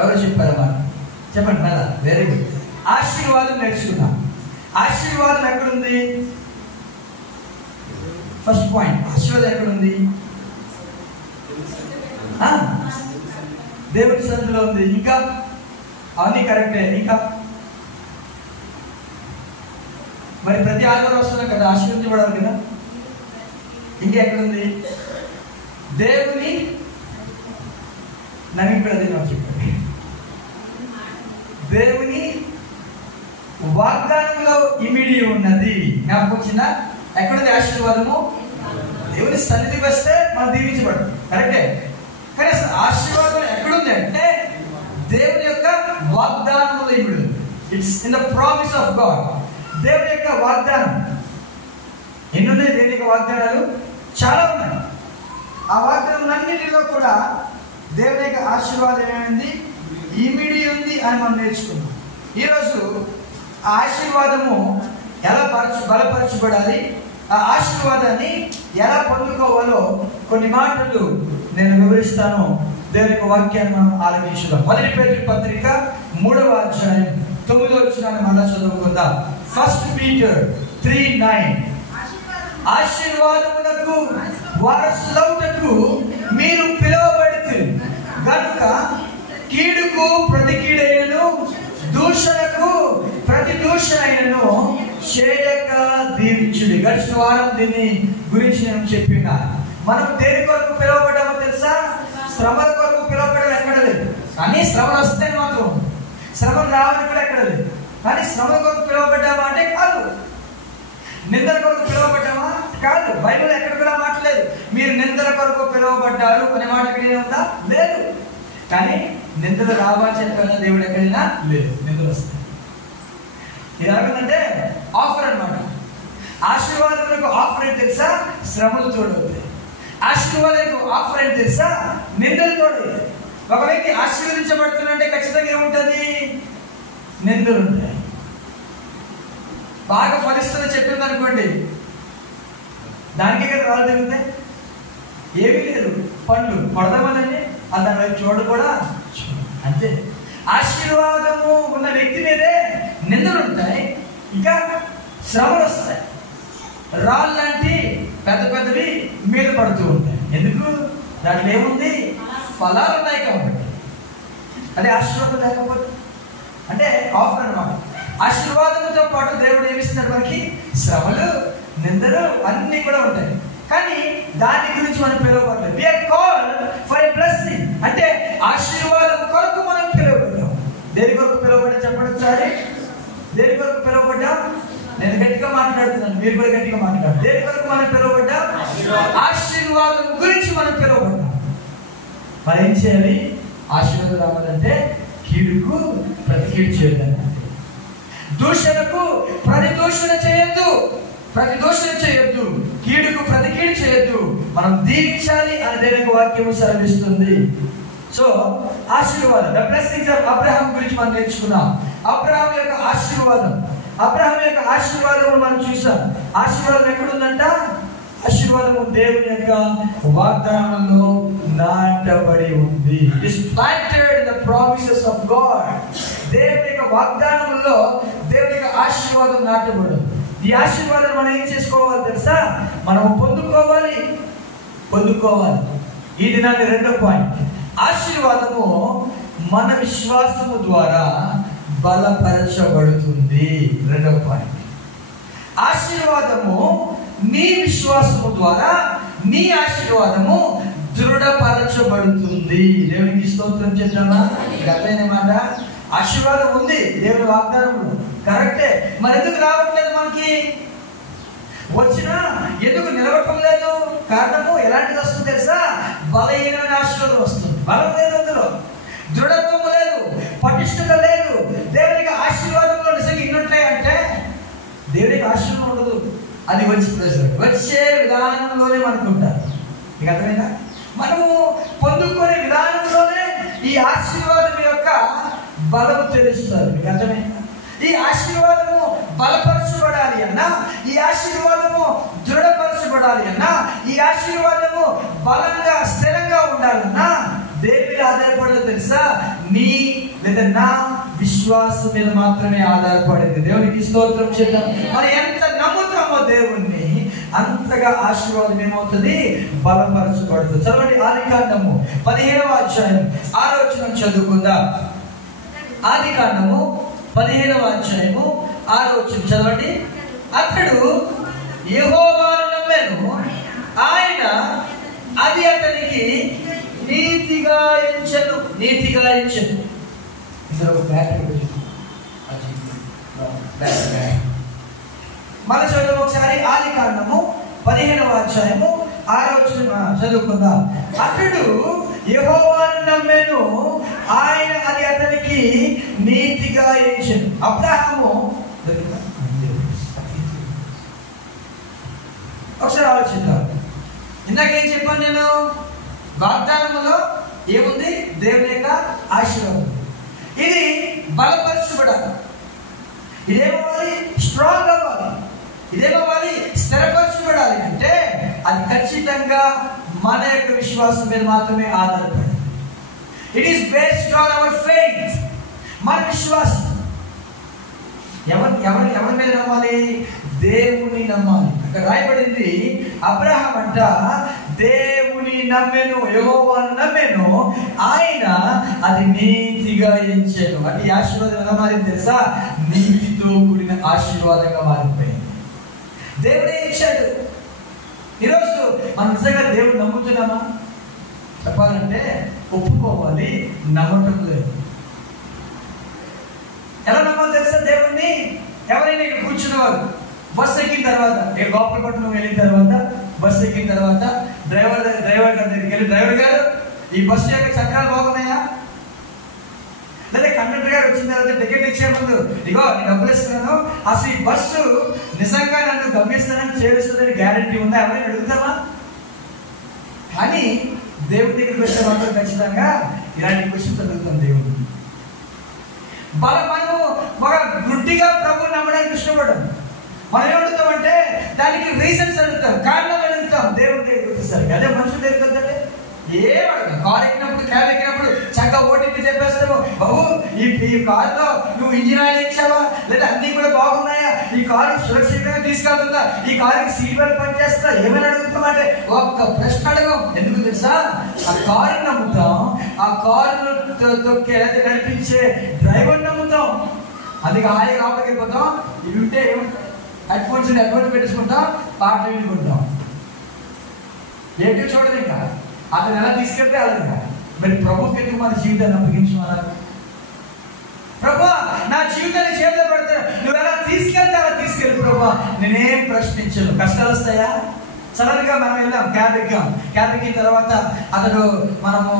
ఎవరు చెప్పారమ్మా? చెప్పండి మళ్ళా. Very good. ఆశీర్వాదం నేర్చుకున్నాం. ఆశీర్వాదం ఎక్కడుంది? ఫస్ట్ పాయింట్, ఆశీర్వాదం ఎక్కడుంది? దేవుడి సన్నిధిలో ఉంది. ఇంకా అవన్నీ కరెక్టే. ఇంకా మరి ప్రతి ఆదివారం వస్తున్నాం కదా, ఆశీర్వదించబడాలి కదా. ఇంకా ఎక్కడుంది? దేవుని నవీకరణ చెప్పండి. దేవుని వాగ్దానంలో ఇమిడి ఉన్నది. జ్ఞాపకం వచ్చిందా? ఎక్కడుంది ఆశీర్వాదము? దేవుని సన్నిధికి వస్తే మనం దీవించబడదు, కరెక్టే. కానీ అసలు ఆశీర్వాదం ఎక్కడుంది అంటే దేవుని యొక్క వాగ్దానంలో ఇమిడి ఉంది. It's in the promise of God. దేవుని యొక్క వాగ్దానం ఎన్ని ఉన్నాయి? దేవుని యొక్క వాగ్దానాలు చాలా ఉన్నాయి. ఆ వాగ్దానాలన్నిటిలో కూడా దేవుని యొక్క ఆశీర్వాదం ఏమైంది? ఇమిడి ఉంది అని మనం నేర్చుకున్నాం. ఈరోజు ఆ ఆశీర్వాదము ఎలా బలపరచబడాలి, ఆ ఆశీర్వాదాన్ని ఎలా పొందుకోవాలో కొన్ని మాటలు నేను వివరిస్తాను. దేవుని యొక్క వాక్యాన్ని మనం ఆలోచించుదాం. 1 పేతురు పత్రిక 3వ అధ్యాయం 9వ వచనాన్ని మళ్ళా చదువుకుందాం. 1 Peter 3:9 ఆశీర్వాదమునకు వారసులౌటకు మీరు పిలువబడితిరి గనుక కీడుకు ప్రతి కీడైనను దూషణకు ప్రతి దూషణైనను చేయక దీవించుడి. గడిచిన వారం దీని గురించి నేను చెప్పిన. మనం దేని కొరకు పిలువబడ్డామో తెలుసా? శ్రమల కొరకు పిలువబడడం ఎక్కడ లేదు. కానీ శ్రమలు వస్తే మాత్రం, శ్రమలు రావని కూడా ఎక్కడ లేదు. కానీ శ్రమల కొరకు పిలువబడ్డామా అంటే కాదు. నిందల కొరకు పిలువబడ్డామా? కాదు. బైబిల్ ఎక్కడ కూడా మాట్లాడలేదు మీరు నిందల కొరకు పిలువబడ్డారు అనే మాట ఎక్కడైనా ఉందా? లేదు. కానీ నిందలు రావాలని చెప్పిన దేవుడు ఎక్కడైనా లేదు. నిందలు వస్తాయి. ఇది ఎలాగంటే ఆఫర్ అన్నమాట. ఆశీర్వాదాలకు ఆఫర్ ఏంటి తెలుసా? శ్రమలు తోడవుతాయి. ఆశీర్వాదాలకు ఆఫర్ ఏంటి తెలుసా? నిందలు తోడవుతాయి. ఒక వ్యక్తి ఆశీర్వదించబడుతుందంటే ఖచ్చితంగా ఏముంటుంది? నిందలు ఉంటాయి. బాగా ఫలిస్తుంది చెప్పింది అనుకోండి, దానికే కదా రాళ్ళు తిరుగుతాయి. ఏమీ లేదు, పండ్లు పడదామని దాని వైపు చూడ కూడా అంతే. ఆశీర్వాదము ఉన్న వ్యక్తి మీదే నిందలు ఉంటాయి, ఇంకా శ్రమలు వస్తాయి. రాళ్ళు లాంటి పెద్ద పెద్దవి మీద పడుతూ ఉంటాయి. ఎందుకు? దాంట్లో ఏముంది? ఫలాలు ఉన్నాయి కాబట్టి. అదే ఆశీర్వాదం లేకపోతే అంటే ఆఫర్ అన్నమాట. ఆశీర్వాదంతో పాటు దేవుడు ఏమిస్తున్నాడు మనకి? శ్రమలు, నిందలు అన్నీ కూడా ఉంటాయి. కానీ దాని గురించి మనం పిలువబడలేదు. We are called for a blessing. అంటే ఆశీర్వాదం కొరకు మనం పిలువబడ్డాం. దేని కొరకు పిలువబడ్డా చెప్పండి ఒకసారి. దేని కొరకు పిలువబడ్డాం? నేను గట్టిగా మాట్లాడుతున్నాను, మీరు కూడా గట్టిగా మాట్లాడారు. దేని కొరకు మనం పిలువబడ్డాం? ఆశీర్వాదం గురించి మనం పిలువబడ్డాం. మరి ఏం చేయాలి? ఆశీర్వాదం రావాలంటే కీడుకు ప్రతి కీడు చేయొద్దండి. దూషణకు ప్రతి దూషణ చేయొద్దు. ప్రతి దూషణ చేయొద్దు. కీడుకు ప్రతి కీడు చేయొద్దు. మనం దీవించాలి అని దేవుని వాక్యము సెలవిస్తుంది. సో ఆశీర్వాదం, ద బ్లెస్సింగ్స్ ఆఫ్ అబ్రహాం గురించి మనం నేర్చుకున్నాం. అబ్రహాం యొక్క ఆశీర్వాదం, అబ్రహాం యొక్క ఆశీర్వాదం మనం చూసాం. ఆశీర్వాదం ఎక్కడుందంట? ఆశీర్వాదము దేవుని యొక్క వాగ్దానంలో నాటబడి ఉంది. It is planted in the promises of God. దేవుని యొక్క వాగ్దానంలో దేవుని యొక్క ఆశీర్వాదం నాటబడి. ఈ ఆశీర్వాదం మనం ఏం చేసుకోవాలి తెలుసా? మనం పొందుకోవాలి. ఈ దినాన్ని రెండో పాయింట్, ఆశీర్వాదము మన విశ్వాసము ద్వారా బలపరచబడుతుంది. రెండో పాయింట్, ఆశీర్వాదము నీ విశ్వాసము ద్వారా నీ ఆశీర్వాదము దృఢపరచబడుతుంది. దేవునికి స్తోత్రం చేద్దామా? గతైన మాట. ఆశీర్వాదం ఉంది దేవుని వాగ్దానము, కరెక్టే. మరి ఎందుకు రావట్లేదు? మనకి వచ్చినా ఎందుకు నిలవటం లేదు? కారణము ఎలాంటిది వస్తుంది తెలుసా? బలహీనమైన ఆశీర్వాదం వస్తుంది. బలం లేదు, అందులో దృఢత్వం లేదు, పటిష్టత లేదు. దేవునికి ఆశీర్వాదంలో నిజంగా ఇన్నుంటాయంటే దేవునికి ఆశీర్వాదం ఉండదు. అది వచ్చే విధానంలోనే మనకు ఉంటారు. మీకు అర్థమైందా? మనము పొందుకునే విధానంలోనే ఈ ఆశీర్వాదం యొక్క బలము తెలుస్తారు. మీకు అర్థమైందా? ఈ ఆశీర్వాదము బలపరచబడాలి అన్నా, ఈ ఆశీర్వాదము దృఢపరచబడాలి అన్నా, ఈ ఆశీర్వాదము బలంగా స్థిరంగా ఉండాలన్నా దేని మీద ఆధారపడదో తెలుసా? నీ లేదా నా విశ్వాసం మీద మాత్రమే ఆధారపడింది. దేవునికి స్తోత్రం చేద్దాం. మరి ఎంత నమ్ముతామో దేవుణ్ణి అంతగా ఆశీర్వాదం ఏమవుతుంది? బలపరచబడుతుంది. చదవండి ఆదికాండము 15వ అధ్యాయం 6వ వచనం చదువుకుందాం. ఆదికాండము 15వ అధ్యాయము 6వ వచనం చదవండి. అతడు యెహోవాను నమ్మెను, ఆయన అది అతనికి నీతిగా ఎంచెను. నీతిగా ఎంచెను. మన చదువు ఒకసారి ఆదికాండము 15వ అధ్యాయము 6వ వచనం చదువుకుందాం. అతడు యెహోవాను నమ్మెను, ఆయన అది అతనికి నీతిగా ఎంచెను. అబ్రహాము ఒకసారి ఆలోచిద్దాం. ఇందాకేం చెప్పాను నేను? వాగ్దానములో ఏముంది? దేవుని యొక్క ఆశీర్వాదం. ఇది బలపరచబడాలి. ఇదేమవ్వాలి? స్ట్రాంగ్ అవ్వాలి. ఇదేమవ్వాలి? స్థిరపరచబడాలి. అంటే అది ఖచ్చితంగా మన యొక్క విశ్వాసం మీద మాత్రమే ఆధారపడి. It is based on our faith. మన విశ్వాసం ఎవరి మీద నమ్మాలి? దేవుని నమ్మాలి. అక్కడ రాయబడింది, అబ్రహాం అంట దేవుని నమ్మెను, యెహోవాను నమ్మెను, ఆయన అది నీతిగా ఎంచెను. అంటే ఈ ఆశీర్వాదం ఎలా మారింది తెలుసా? నీతితో కూడిన ఆశీర్వాదంగా మారిపోయింది. దేవుడే ఇచ్చాడు. ఈరోజు మనం నిజంగా దేవుడు నమ్ముతున్నామా? చెప్పాలంటే ఒప్పుకోవాలి, నమ్మటం లేదు. ఎలా నమ్మాలి తెలుసా దేవుణ్ణి? ఎవరైనా ఇక్కడ కూర్చున్నవారు బస్సు ఎక్కిన తర్వాత, గోపాలపట్నం వెళ్ళిన తర్వాత, బస్సు ఎక్కిన తర్వాత డ్రైవర్ గారి దగ్గరికి వెళ్ళి, డ్రైవర్ గారు ఈ బస్సు యొక్క చక్రాలు బాగున్నాయా? లేదా కండక్టర్ గారు వచ్చిన తర్వాత టికెట్ ఇచ్చే ముందు, ఇగో నేను డబ్బులు ఇస్తున్నాను, అసలు ఈ బస్సు నిజంగా నన్ను గమ్యస్థానానికి చేరుస్తుందని గ్యారంటీ ఉందా? ఎవరైనా అడుగుతామా? కానీ దేవుడి దగ్గరికి వస్తే మాత్రం ఖచ్చితంగా ఇలాంటి క్వశ్చన్స్ అడుగుతాం. దేవుడు మనము ఒక గుడ్డిగా ప్రభువు నమ్మడానికి ఇష్టపడం. మనం ఏమడుగుతామంటే దానికి రీజన్స్ అడుగుతాం, కారణాలు అడుగుతాం. దేవుడి దగ్గరికి వచ్చేసరికి అదే మనుషుల దగ్గరికి వద్దంటే ఏమడతాం. కారు ఎక్కినప్పుడు, క్యాబ్ ఎక్కినప్పుడు చక్కగా ఓటీపీ చెప్పేస్తాము. బాబు ఈ కారులో నువ్వు ఇంజిన్ ఆయిల్ ఇచ్చావా? లేదా అన్ని కూడా బాగున్నాయా? ఈ కారు సురక్షితంగా తీసుకెళ్తుందా? ఈ కారుకి సీట్ బెల్ట్ పనిచేస్తుందా? ఏమైనా అడుగుతామంటే ఒక్క ప్రశ్న అడగం. ఎందుకు తెలుసా? ఆ కారుని నమ్ముతాం, ఆ కారును తొక్కే లేదా నడిపించే డ్రైవర్ నమ్ముతాం. అందుకే హాయిగా లోపలికి వెళ్ళిపోతాం. ఇవి ఉంటే ఏముంటాయి? హెడ్ ఫోన్స్ పెట్టేసుకుంటాం, పాటలు వినుకుంటాం. ఏంటి చూడదు. ఇంకా అతను ఎలా తీసుకెళ్తే అలా. మరి ప్రభుకి ఎందుకు మన జీవితాన్ని అప్పగించుకోవాలి? ప్రభు నా జీవితాన్ని చేతిలో పెడతాను, నువ్వు ఎలా తీసుకెళ్తే అలా తీసుకెళ్ళి ప్రభు, నేనేం ప్రశ్నించను. కష్టాలు వస్తాయా? సడన్ గా మనం వెళ్ళాం, క్యాబ్ ఎక్కిన తర్వాత అతడు మనము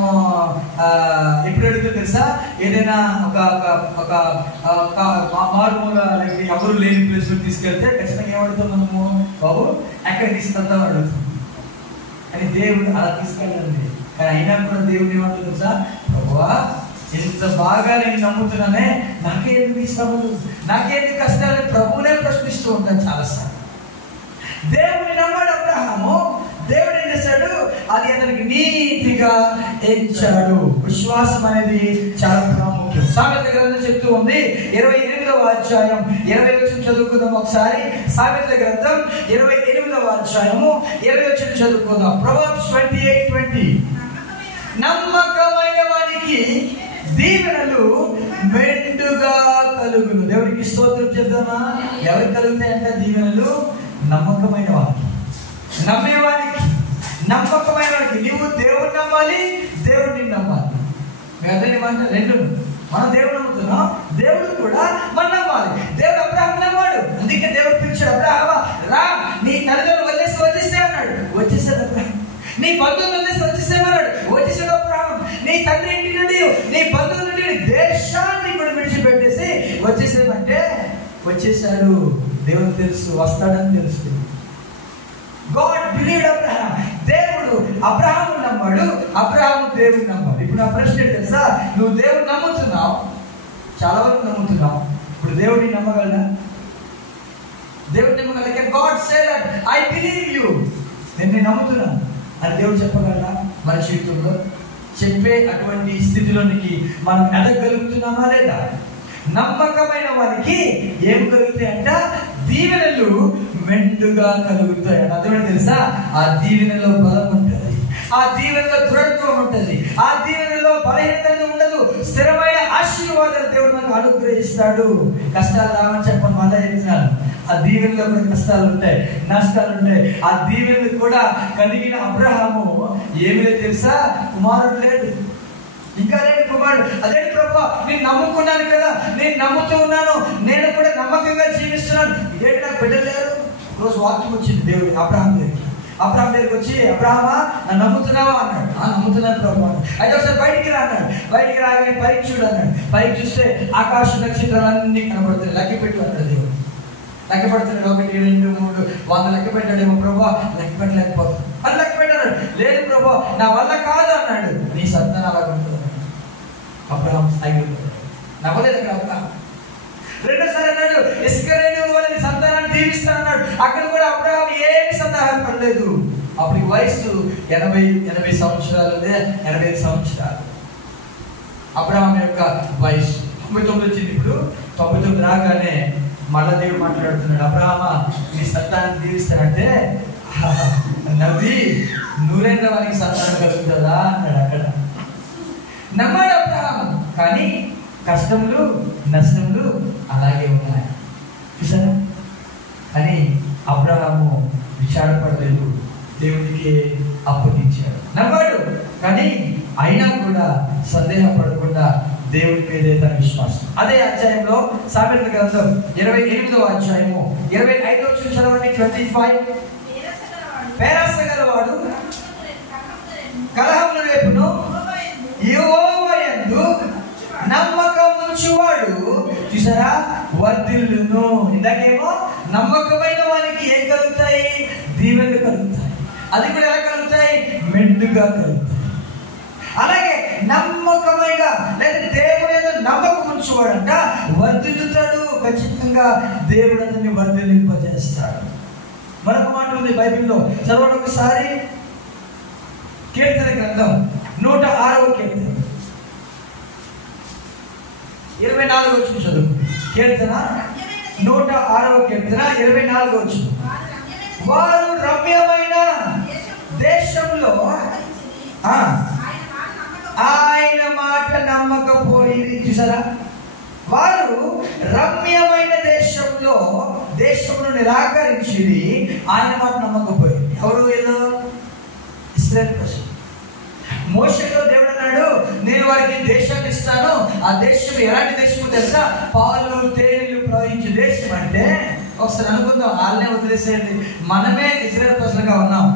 ఎప్పుడు అడుగుతుంది తెలుసా? ఏదైనా ఒక మారుమూల ఎవరు లేని ప్లేస్ తీసుకెళ్తే ఖచ్చితంగా ఏమడుగుతాం మనము? బాబు ఎక్కడ తీసుకెళ్తాం అడుగుతాం. కానీ దేవుడు అలా తీసుకెళ్ళండి. కానీ అయినా కూడా దేవుడు ఏమంటుంది తెలుసా? ప్రభువా ఎంత బాగా నేను నమ్ముతున్నానే, నాకేందుకు ఇష్టము, నాకేందుకు కష్టాలు? ప్రభువునే ప్రశ్నిస్తూ ఉంటాను చాలాసార్లు. దేవుని నమ్మాడు అబ్రహాము. దేవుడు ఏం చేశాడు? అది అతనికి నీతిగా ఎంచాడు. విశ్వాసం అనేది చాలా ప్రాముఖ్యం. సామెతల గ్రంథం చెప్తూ ఉంది, 28వ అధ్యాయం 20 వచనం చదువుకుందాం ఒకసారి. సామెతల గ్రంథం 28వ అధ్యాయము 20 వచనం చదువుకుందాం. ప్రొవర్బ్స్ 28:20. నమ్మకమైన వానికి దీవెనలు మెండుగా కలుగును. దేవునికి స్తోత్రం చేద్దామా? ఎవరికి కలుగుతాయంటే దీవెనలు? నమ్మకమైన వారికి, నమ్మేవారికి, నమ్మకమైన వారికి. నువ్వు దేవుడిని నమ్మాలి, దేవుడిని నమ్మాలి. అదేమంటే రెండు. మనం దేవుడు నమ్ముతున్నాం, దేవుడు కూడా మనం నమ్మాలి. దేవుడు అబ్రహాం నమ్మాడు. అందుకే దేవుడు పిలిచాడు, అబ్రహామా రా, నీ తల్లిదండ్రులు వదిలేసి వచ్చేసే అన్నాడు. వచ్చేసాడు అబ్రహాం. నీ బంధువులు వదిలేసి వచ్చేసేమన్నాడు. వచ్చేసాడు అబ్రహాం. నీ తండ్రి ఇంటి నుండి, నీ బంధువుల నుండి, దేశాన్ని కూడా విడిచిపెట్టేసి వచ్చేసేమంటే వచ్చేసాడు. దేవుడు తెలుసు, వస్తాడని తెలుసు. God believed Abraham. దేవుడు అబ్రహామును నమ్మాడు, అబ్రహాము దేవుడు నమ్మాడు. ఇప్పుడు నా ప్రశ్న ఏంటి తెలుసా? నువ్వు దేవుడు నమ్ముతున్నావు, చాలా వరకు నమ్ముతున్నావు. ఇప్పుడు దేవుడిని నమ్మగలడా? దేవుడిని నమ్మగల God say that I believe you, నేను నమ్ముతున్నాను అని దేవుడు చెప్పగలడా మన జీవితంలో? చెప్పే అటువంటి స్థితిలోనికి మనం ఎదగలుగుతున్నామా లేదా? నమ్మకమైన వారికి ఏం కలుగుతాయి అంట? దీవెనలు మెండుగా కలుగుతాయి. అర్థమే తెలుసా? ఆ దీవెనలో బలం ఉంటుంది, ఆ దీవెనలో దృఢత్వం ఉంటుంది, ఆ దీవెనలో బలహీనత ఉండదు. స్థిరమైన ఆశీర్వాదాలు దేవుడు మనకు అనుగ్రహిస్తాడు. కష్టాలు రావని చెప్పని మళ్ళీ చెప్తున్నాను. ఆ దీవెనలో కూడా కష్టాలు ఉంటాయి, నష్టాలు ఉంటాయి. ఆ దీవెనలు కూడా కలిగిన అబ్రహాము ఏమి లేదు తెలుసా? కుమారుడు లేడు, ఇంకా లేడు కుమారుడు. అదే ప్రభా, నేను నమ్ముకున్నాను కదా, నేను నమ్ముతూ ఉన్నాను, నేను కూడా నమ్మకంగా జీవిస్తున్నాను, ఇదేంటి నాకు బిడ్డలేరు. రోజు వాక్యం వచ్చింది దేవుడు అబ్రహాం దగ్గరికి వచ్చి, అబ్రహామా నన్ను నమ్ముతున్నావా అన్నాడు. నమ్ముతున్నాను ప్రభు. అయితే ఒకసారి బయటికి రా అన్నాడు. బయటికి రాగానే పైకి చూడు అన్నాడు. పైకి చూస్తే ఆకాశ నక్షత్రాలన్నీ కనబడుతుంది. లెక్క పెట్టు అన్నాడు దేవుడు. లెక్క పెడుతున్నాడు. 1, 2, 3 100 లెక్క పెట్టాడేమో ప్రభా, లెక్క పెట్టలేకపోతాడు. అది లెక్క పెట్టాడు. లేదు ప్రభా, నా వల్ల కాదు అన్నాడు. నీ సంతానం అలాగ ఉంటుంది. అబ్రహాం స్థాయిలో నవ్వలేదు అక్కడ అబ్రహాం. రెండోసారి అన్నాడు, ఇస్కరేలు వాళ్ళని సంతానాన్ని దీవిస్తాను అన్నాడు. అక్కడ కూడా అబ్రహాం ఏమి సంతానపడలేదు. అప్పటికి వయసు 80 సంవత్సరాలు, 85 సంవత్సరాలు అబ్రహాం యొక్క వయసు. 99 వచ్చింది. ఇప్పుడు 99 రాగానే మళ్ళా దేవుడు మాట్లాడుతున్నాడు, అబ్రహామా నీ సంతానాన్ని దీవిస్తానంటే నవ్వి నూరేళ్ళ వారికి సంతానం కలుగుతుందా అన్నాడు. అక్కడ నమ్మాడు అబ్రహాం. కానీ కష్టములు నష్టములు అలాగే ఉన్నాయి చూసారా. కానీ అబ్రహాము విచారపడలేదు, దేవుడికి అప్పగించాడు. నమ్మాడు, కానీ అయినా కూడా సందేహపడకుండా దేవుడి మీదే తన విశ్వాసం. అదే అధ్యాయంలో సామెతల గ్రంథం 28వ అధ్యాయము 25వ వచనం చదవండి. 25 పేరాసగలవాడు కలహమును రేపును, యెహోవా యందు నమ్మకం ఉంచువాడు చూసారా వర్ధిల్లును. ఇందాకేమో నమ్మకమైన వారికి ఏం కలుగుతాయి? దీవెనలు కలుగుతాయి. అది కూడా ఎలా కలుగుతాయి? మెండుగా కలుగుతాయి. అలాగే నమ్మకమైన లేదా దేవుడు ఏదో నమ్మకం ఉంచువాడంట వర్ధిల్లుతాడు. ఖచ్చితంగా దేవుడు అతన్ని వర్ధిల్లింపజేస్తాడు. మరొక మాట ఉంది బైబిల్లో, చదవండి ఒకసారి. కీర్తన గ్రంథం 106వ కీర్తన 24వ వచనం చదువు. కీర్తన 106వ కీర్తన 24వ వచనం. వారు రమ్యమైన దేశంలో ఆయన మాట నమ్మకపోయింది చూసారా. వారు రమ్యమైన దేశమును నిరాకరించి ఆయన మాట నమ్మకపోయింది. ఎవరు? ఏదో ఇశ్రాయేలు ప్రజలు. మోషేతో దేవుడు అన్నాడు, నేను వారికి దేశాన్ని ఇస్తాను. ఆ దేశం ఎలాంటి దేశం తెలుసా? పాలు తేనెలు ప్రవహించే దేశం. అంటే ఒకసారి అనుకుందాం, వాళ్ళనే వదిలేసేయండి, మనమే ఇశ్రాయేలు ప్రజలుగా ఉన్నాం.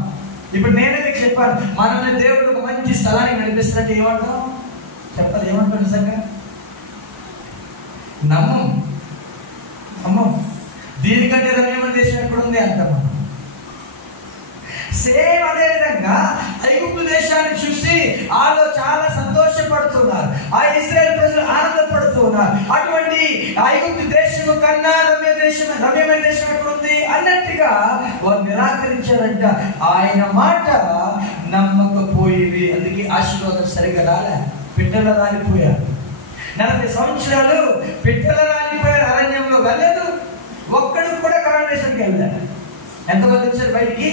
ఇప్పుడు నేనే మీకు చెప్పాను, మనల్ని దేవుడు ఒక మంచి స్థలానికి నడిపిస్తున్నట్టు ఏమంటాం? చెప్పాలి, ఏమంటాం? నిజంగా నమ్మం. దీనికంటే రమ్యమైన దేశం ఎక్కడుంది అంటాం మనం. సేమ్ అదే విధంగా ఐగుప్తు దేశాన్ని చూసి వాళ్ళు చాలా సంతోషపడుతున్నారు, ఆ ఇశ్రాయేలు ప్రజలు ఆనందపడుతున్నారు. అటువంటి ఐగుప్తు దేశం కన్నా రమ్యమైన దేశం ఎక్కడుంది అన్నట్టుగా వారు నిరాకరించారంట. ఆయన మాట నమ్మకపోయింది. అందుకే ఆశీర్వాదం సరిగా రాలే, పిట్టల రాలిపోయారు. 40 సంవత్సరాలు పిట్టల రాలిపోయారు. అరణ్యంలో వెళ్ళలేదు, ఒక్కడు కూడా కనాను దేశానికి వెళ్ళారు. ఎంతమంది వచ్చారు బయటికి?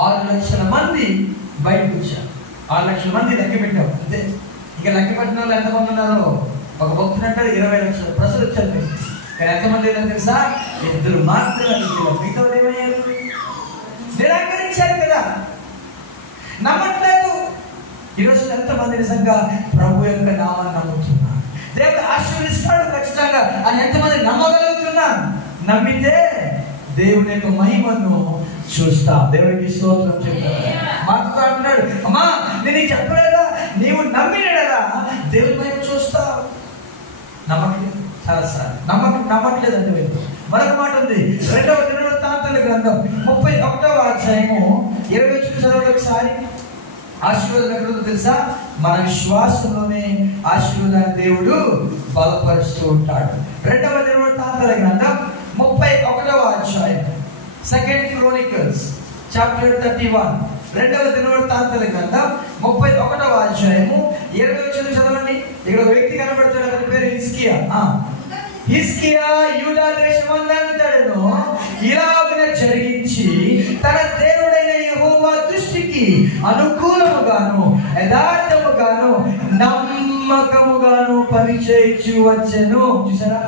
6 లక్షల మంది బయటకు వచ్చారు. 6 లక్షల మంది లెక్క పెట్టావు అంతే. ఇక లెక్క పెట్టిన వాళ్ళు ఎంతమంది ఉన్నారో ఒక భక్తులు అంటారు 20 లక్షల ప్రజలు వచ్చారు. కానీ ఎంతమంది ఏదో తెలుసా? 2 మాత్రమే. మిగతా ఏమయ్యారు? నిరాకరించారు కదా, నమ్మట్లేదు. ఈరోజు ఎంతమంది నిజంగా ప్రభు యొక్క నామాన్ని నమ్ముతున్నారు? దేవుడు ఆశీర్వదిస్తాడు ఖచ్చితంగా అని ఎంతమంది నమ్మగలుగుతున్నారు? నమ్మితే దేవుని యొక్క మహిమను చూస్తా. దేవుడికి స్తోత్రం చెప్తాను. మాతో అంటున్నాడు, అమ్మా నేను చెప్పలేదా, నీవు నమ్మినడా దేవుని మహిమ చూస్తావు. నమ్మట్లేదు, చాలాసార్లు నమ్మట్లేదు అంటే. మరొక మాట ఉంది, 2వ దినవృత్తాంతాల గ్రంథం 31వ అధ్యాయము 20 చదవండి ఒకసారి. ఆశీర్వాదం ఎక్కడుందో తెలుసా? మన విశ్వాసంలోనే ఆశీర్వాదాన్ని దేవుడు బలపరుస్తూ ఉంటాడు. 2వ దినవృత్తాంతాల గ్రంథం 31వ అధ్యాయం 2 Chronicles chapter 31 రెండవ దినవృత్తాంతాల గ్రంథం 31వ అధ్యాయము 20 వచనం చదవండి. ఇక్కడ ఒక వ్యక్తి కనబడుతున్నాడు, అతని పేరు హిజ్కియా. హిజ్కియా యూదా దేశమందంతటను ఇలాగున జరిగించి తన దేవుడైన యెహోవా దృష్టికి అనుకూలముగాను యథార్థముగాను నమ్మకముగాను పనిచేయచ్చు వచ్చెను. చూసారా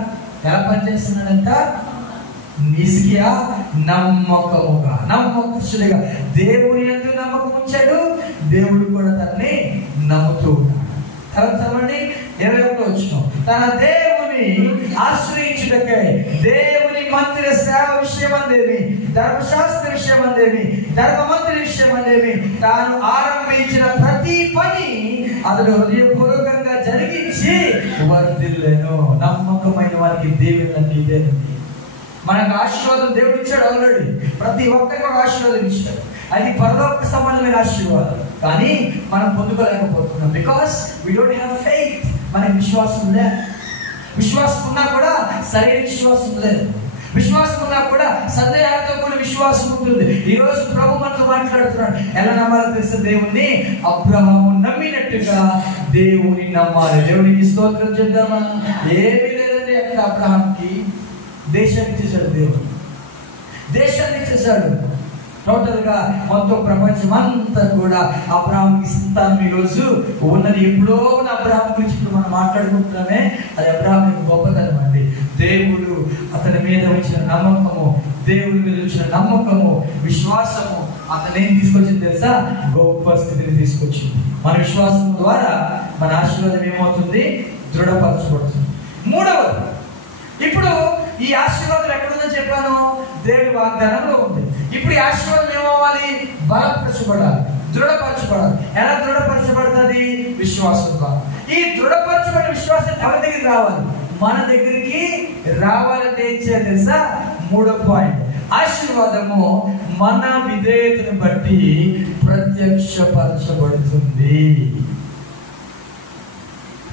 ఎలా పనిచేస్తున్నాడంట? హిజ్కియా నమ్మకస్తుడిగా దేవుని యందు నమ్మకం ఉంచాడు. దేవుడు కూడా తనని నమ్ముతూ ఉన్నాడు. తర్వాత చదవండి 21వ వచనం. తన దేవుని ఆశ్రయించుటకై దేవుని మందిర సేవ విషయమందేమి, ధర్మశాస్త్ర విషయమందేమి, ధర్మమంత్రి విషయమందేమి తాను ఆరంభించిన ప్రతి పని అతడు హృదయపూర్వకంగా జరిగించి వర్ధిల్లేను. నమ్మకమైన వారికి దేవుని ఇదేనండి. మనకు ఆశీర్వాదం దేవుడు ఇచ్చాడు ఆల్రెడీ. ప్రతి ఒక్కరికి ఒక ఆశీర్వాదం ఇచ్చాడు. అది పరలోక సంబంధమైన ఆశీర్వాదం. కానీ మనం పొందుకోలేకపోతున్నాం. Because we don't have faith. మనకి విశ్వాసం లేదు. విశ్వాసం ఉన్నా కూడా సరైన విశ్వాసం లేదు. విశ్వాసం ఉన్నా కూడా సందేహాలతో కూడా విశ్వాసం ఉంటుంది. ఈ రోజు ప్రభు మనతో మాట్లాడుతున్నాడు. ఎలా నమ్మాలో తెలిసిన దేవుణ్ణి అబ్రహాము నమ్మినట్టుగా దేవుని నమ్మాలి. దేవునికి స్తోత్రం చేద్దామా? ఏమీ లేదండి అక్కడ. అబ్రహాంకి దేశాన్ని ఇచ్చేసాడు. దేవుడు దేశాన్ని ఇచ్చేసాడు. టోటల్ గా మొత్తం ప్రపంచం అంతా కూడా అబ్రహాంకి సంతానం ఈ రోజు ఉన్నది. ఎప్పుడో ఉన్న అబ్రహాం గురించి ఇప్పుడు మనం మాట్లాడుకుంటున్నామే, అది అబ్రహాం యొక్క గొప్పతనం అండి. దేవుడు అతని మీద వచ్చిన నమ్మకము, దేవుడి మీద వచ్చిన నమ్మకము, విశ్వాసము అతను ఏం తీసుకొచ్చింది తెలుసా? గొప్ప స్థితిని తీసుకొచ్చింది. మన విశ్వాసం ద్వారా మన ఆశీర్వాదం ఏమవుతుంది? దృఢపరచబడుతుంది. మూడవది, ఇప్పుడు ఈ ఆశీర్వాదం ఎక్కడుందని చెప్పాను? దేవుడి వాగ్దానంలో ఉంది. ఇప్పుడు ఈ ఆశీర్వాదం ఏమవ్వాలి? బలపరచబడాలి, దృఢపరచబడాలి. ఎలా దృఢపరచబడుతుంది? విశ్వాసం ద్వారా. ఈ దృఢపరచబడిన విశ్వాసం ఎవరి దగ్గరికి రావాలి? మన దగ్గరికి రావాలంటే ఏం చేయాలి తెలుసా? మూడో పాయింట్, ఆశీర్వాదము మన విధేయతను బట్టి ప్రత్యక్షపరచబడుతుంది.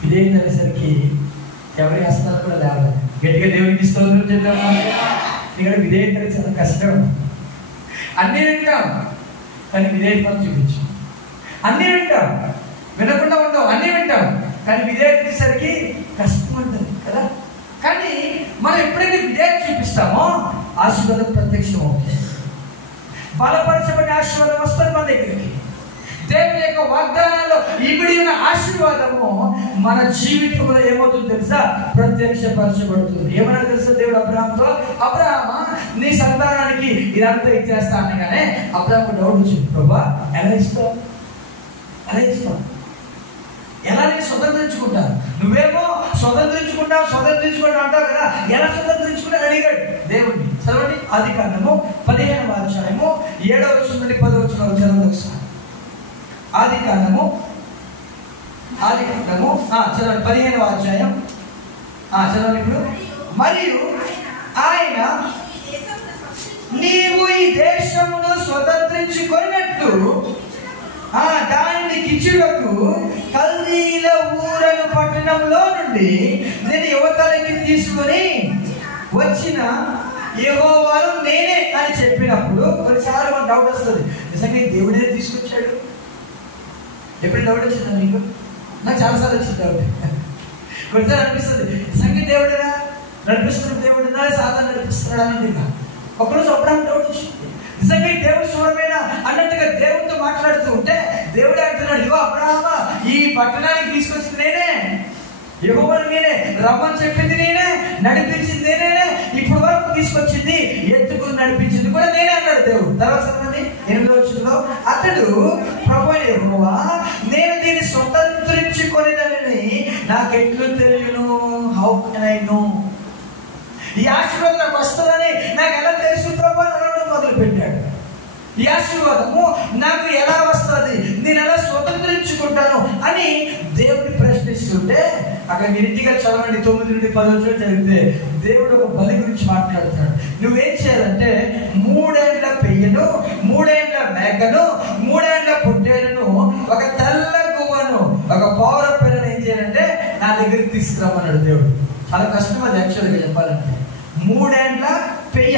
విధేయత అనేసరికి ఎవరి హస్తాలు కూడా లేవాలి. గట్టిగా దేవునికి స్తోత్రం చేద్దామా? ఇక్కడ విధేయత చాలా కష్టం. అన్నీ వింటాం కానీ విధేయత మనం చూపించు. అన్నీ వింటాం, వినకుండా ఉండవు. అన్నీ వింటాం కానీ విధేయత వచ్చేసరికి కష్టం ఉంటుంది కదా. కానీ మనం ఎప్పుడైతే విధేయత చూపిస్తామో ఆశీర్వాదం ప్రత్యక్షం అవుతుంది. బలపరచబడిన ఆశీర్వాదం వస్తుంది మన దగ్గరికి. దేవుని యొక్క వాగ్దానాల్లో ఇమిడి ఉన్న ఆశీర్వాదము మన జీవితంలో ఏమవుతుంది తెలుసా? ప్రత్యక్షపరచబడుతుంది. ఏమన్నా తెలుసా దేవుడు అబ్రహాంతో? అబ్రహామా, నీ సంతానానికి ఇదంతా ఇచ్చేస్తా అనగానే అబ్రహాంకు డౌట్ వచ్చింది. ప్రభా, ఎలా ఇస్తావు? ఎలా నేను స్వతంత్రించుకుంటాను? నువ్వేమో స్వతంత్రించుకుంటావు అంటావు కదా, ఎలా స్వతంత్రించుకుంటా అడిగాడు దేవుడిని. చదవండి ఆదికాండము 15వ అధ్యాయము 7వ వచనం నుండి 10వ వచనం చదవండి ఒకసారి. ఆదికాండము చదవండి 15వ అధ్యాయం చదవండి ఇప్పుడు. మరియు ఆయన నీవు ఈ దేశమును స్వతంత్రించుకున్నట్లు దానిని కిచులకు కల్దీల ఊరను పట్టణంలో నుండి నేను యువతలకి తీసుకొని వచ్చిన యెహోవాను నేనే అని చెప్పినప్పుడు కొన్నిసార్లు మనకు డౌట్ వస్తుంది. నిజంగా దేవుడే తీసుకొచ్చాడు? ఎప్పుడు డౌట్ వచ్చిందా మీకు? నాకు చాలాసార్లు వచ్చింది డౌట్. కొన్నిసార్లు అనిపిస్తుంది నిజంగా దేవుడేనా నడిపిస్తున్న దేవుడేనా, సాధారణ నడిపిస్తున్నాడు అనేది. ఒకరోజు అప్పుడు డౌట్ వచ్చింది, నిజంగా దేవుడు స్వరమేనా అన్నట్టుగా దేవుడితో మాట్లాడుతూ ఉంటే దేవుడే అంటున్నాడు, ఇగో అబ్రహామా, ఈ పట్టణానికి తీసుకొచ్చింది నేనే, యెహోవాను నేనే, రమ్మని చెప్పింది నేనే, నడిపించింది నేనే, ఇప్పుడు వరకు తీసుకొచ్చింది, ఎత్తుకుని నడిపించింది కూడా నేనే అన్నాడు దేవుడు. తర్వాత 8వ వచనంలో అతడు ప్రభువైన యెహోవా, నేను దీన్ని స్వతంత్రించుకొనిదని నాకెట్లు తెలియను? How can I know? ఈ ఆశీర్వాదం నాకు వస్తుందని నాకు ఎలా తెలుసు ప్రభు అని అనడం మొదలు పెట్టాడు. ఈ ఆశీర్వాదము నాకు ఎలా వస్తుంది, నేను ఎలా స్వతంత్రించుకుంటాను అని దేవుడిని ప్రశ్నిస్తుంటే అక్కడ మీరు ఇంటిగా చదవండి 9 నుండి 10 వచనం చదివితే దేవుడు ఒక బలి గురించి మాట్లాడుతున్నాడు. నువ్వేం చేయాలంటే 3 ఏళ్ల పెయ్యను, 3 ఏళ్ల మేకను, 3 ఏళ్ల పొట్టేలును, ఒక తెల్ల గువ్వను, ఒక పౌర పిల్లను ఏం చేయాలంటే నా దగ్గరికి తీసుకురామన్నాడు దేవుడు. చాలా కష్టం అది యాక్చువల్గా చెప్పాలంటే. 3 ఏళ్ల పెయ్య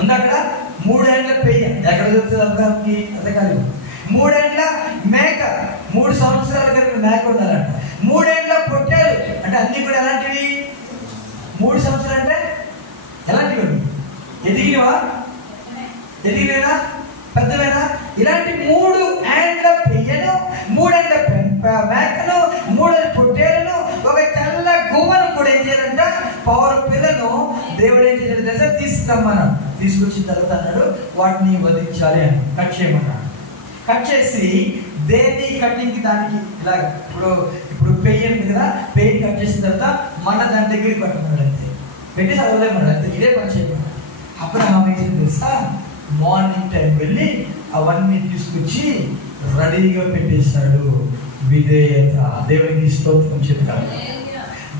ఉంది అక్కడ, 3 ఏండ్ల పెయ్య ఎక్కడ దొరుకుతుంది అబ్రాహాంకి? అదే కాదు, 3 ఏండ్ల మేక, 3 సంవత్సరాల కలిగిన మేక ఉండాలంట. 3 ఏండ్ల పొట్టేలు అంటే అన్ని కూడా ఎలాంటివి? 3 సంవత్సరాలు అంటే ఎలాంటివి? ఎదిగినవా? ఎదిగినా పెద్దవేనా? ఇలాంటి 3 ఏండ్ల పెయ్యను, 3 ఏండ్ల మేకను, 3 పొట్టేలను, ఒక తెల్ల గువ్వను కూడా ఏం చేయాలంట? పౌర పిల్లను దేవుడు ఏం చేయాలి తెలుసా? తీసుకురమ్మన్నాడు. తీసుకొచ్చిన తర్వాత అన్నాడు వాటిని వధించాలి అని. కట్ చేయమన్నాడు. కట్ చేసి దేని కటింగ్కి దానికి ఇలా ఇప్పుడు పెయ్యి ఉంది కదా, పెయ్యి కట్ చేసిన తర్వాత మన దాని దగ్గరికి పట్టుకున్నాడు. అంతే పెట్టి చదవలేమన్నాడు. అంతే ఇదే పని చేయమన్నాడు. అబ్రహాం ఏం చేసి తెలుసా? మార్నింగ్ టైం వెళ్ళి అవన్నీ తీసుకొచ్చి రెడీగా పెట్టేశాడు. విధేయత. దేవునికి స్తోత్రం చెప్తాడు.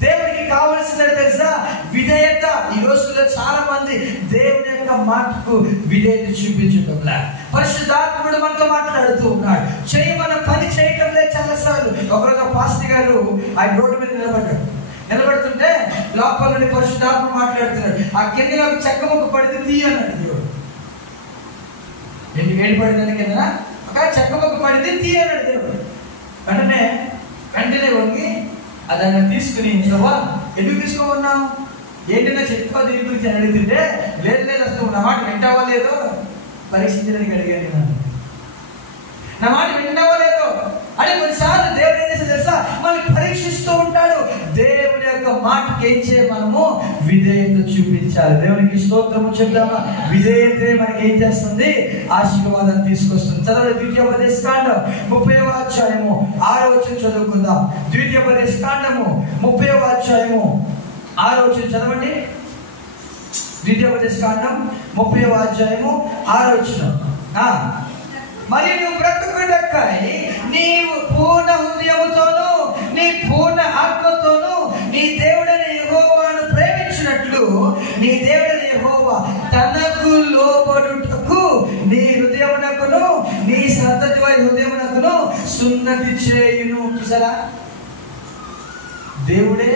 దేవునికి కావలసిన తెలుసా? విధేయత. ఈ రోజుల్లో చాలా మంది దేవుని యొక్క మాటకు విధేయత చూపించడంలా. పరిశుద్ధాత్ముడు మనతో మాట్లాడుతూ ఉన్నాడు. చేయమన్న పని చేయటంలే చాలాసార్లు. ఒకరోజు పాస్టర్ గారు ఆయన రోడ్డు మీద నిలబడుతుంటే లోపల నుండి పరిశుద్ధాత్ముడు మాట్లాడుతున్నాడు. ఆ కింద చెక్క ముక్క పడితే తీయన్నాడు దేవుడు. ఎందుకు ఏడు పడిందని కింద ఒక చెక్క ముక్క పడితే తీయన్నాడు దేవుడు. వెంటనే వంగి అదన్నా తీసుకుని ఇంట్లోవా ఎందుకు తీసుకోమన్నావు? ఏంటన్నా చెప్పుకో దీని గురించి అని అడుగుతుంటే లేదు అసలు నా మాట వింటావో లేదో పరీక్షించడానికి అడిగాను. నా మాట వింటావో లేదో అని కొన్నిసార్లు దేవుడు ఏం చేస్తే తెలుసా? మనల్ని పరీక్షిస్తూ ఉంటాడు. దేవుడి యొక్క మాటకి ఏం చేయాలి? మనము విధేయత చూపించాలి. దేవునికి స్తోత్రము చెప్తామా? విధేయతే మనకి ఏం చేస్తుంది? ఆశీర్వాదం తీసుకొస్తుంది. చదవండి ద్వితీయోపదేశకాండం 30వ అధ్యాయము 6వ వచనం చదువుకుందాం. ద్వితీయోపదేశకాండము 30వ అధ్యాయము 6వ వచనం చదవండి. ద్వితీయోపదేశకాండం 30వ అధ్యాయము 6వ వచనం. మరియు నువ్వు బ్రతుకుటకై నీవు పూర్ణ హృదయముతోను నీ పూర్ణ ఆత్మతోను నీ దేవుడైన యెహోవాను ప్రేమించినట్లు నీ దేవుడైన యెహోవా తనకు లోబడుటకు నీ హృదయమునకును నీ సంతతి వారి హృదయమునకును సున్నతి చేయును. చూసారా? దేవుడే